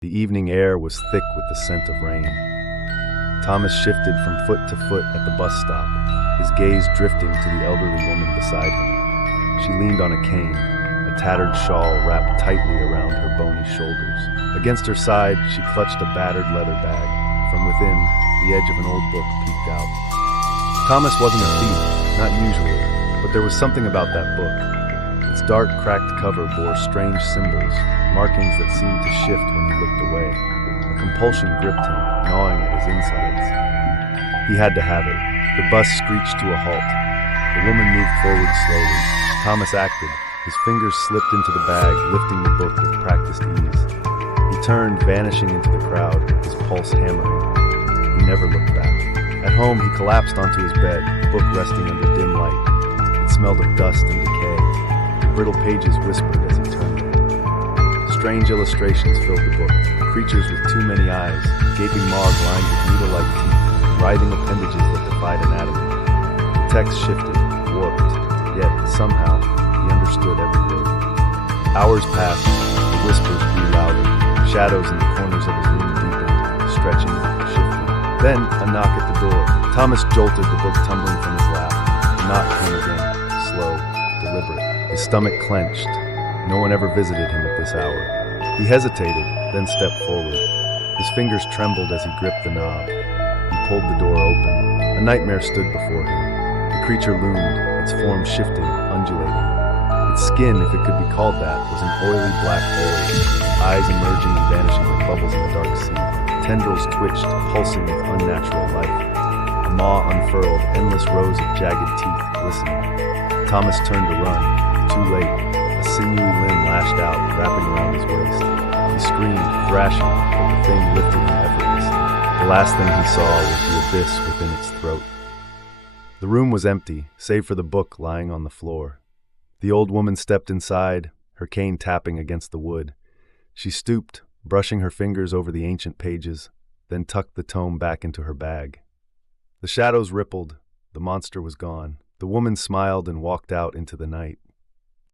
The evening air was thick with the scent of rain. Thomas shifted from foot to foot at the bus stop, his gaze drifting to the elderly woman beside him. She leaned on a cane, a tattered shawl wrapped tightly around her bony shoulders. Against her side, she clutched a battered leather bag. From within, the edge of an old book peeked out. Thomas wasn't a thief, not usually, but there was something about that book. Its dark, cracked cover bore strange symbols, markings that seemed to shift when he looked away. A compulsion gripped him, gnawing at his insides. He had to have it. The bus screeched to a halt. The woman moved forward slowly. Thomas acted. His fingers slipped into the bag, lifting the book with practiced ease. He turned, vanishing into the crowd, his pulse hammering. He never looked back. At home, he collapsed onto his bed, the book resting under dim light. It smelled of dust and decay. The brittle pages whispered as he turned them. Strange illustrations filled the book. Creatures with too many eyes, gaping maws lined with needle-like teeth, writhing appendages that defied anatomy. The text shifted, warped, yet somehow he understood every word. Hours passed, the whispers grew louder. Shadows in the corners of his room deepened, stretching, shifting. Then, a knock at the door. Thomas jolted, the book tumbling from his lap. The knock came again, slow, deliberate. His stomach clenched. No one ever visited him at this hour. He hesitated, then stepped forward. His fingers trembled as he gripped the knob. He pulled the door open. A nightmare stood before him. The creature loomed, its form shifting, undulating. Its skin, if it could be called that, was an oily black void, eyes emerging and vanishing like bubbles in the dark sea. Tendrils twitched, pulsing with unnatural life. A maw unfurled, endless rows of jagged teeth glistening. Thomas turned to run. Too late. A sinewy limb lashed out, wrapping around his waist. He screamed, thrashing, but the thing lifted him effortlessly. The last thing he saw was the abyss within its throat. The room was empty, save for the book lying on the floor. The old woman stepped inside, her cane tapping against the wood. She stooped, brushing her fingers over the ancient pages, then tucked the tome back into her bag. The shadows rippled. The monster was gone. The woman smiled and walked out into the night.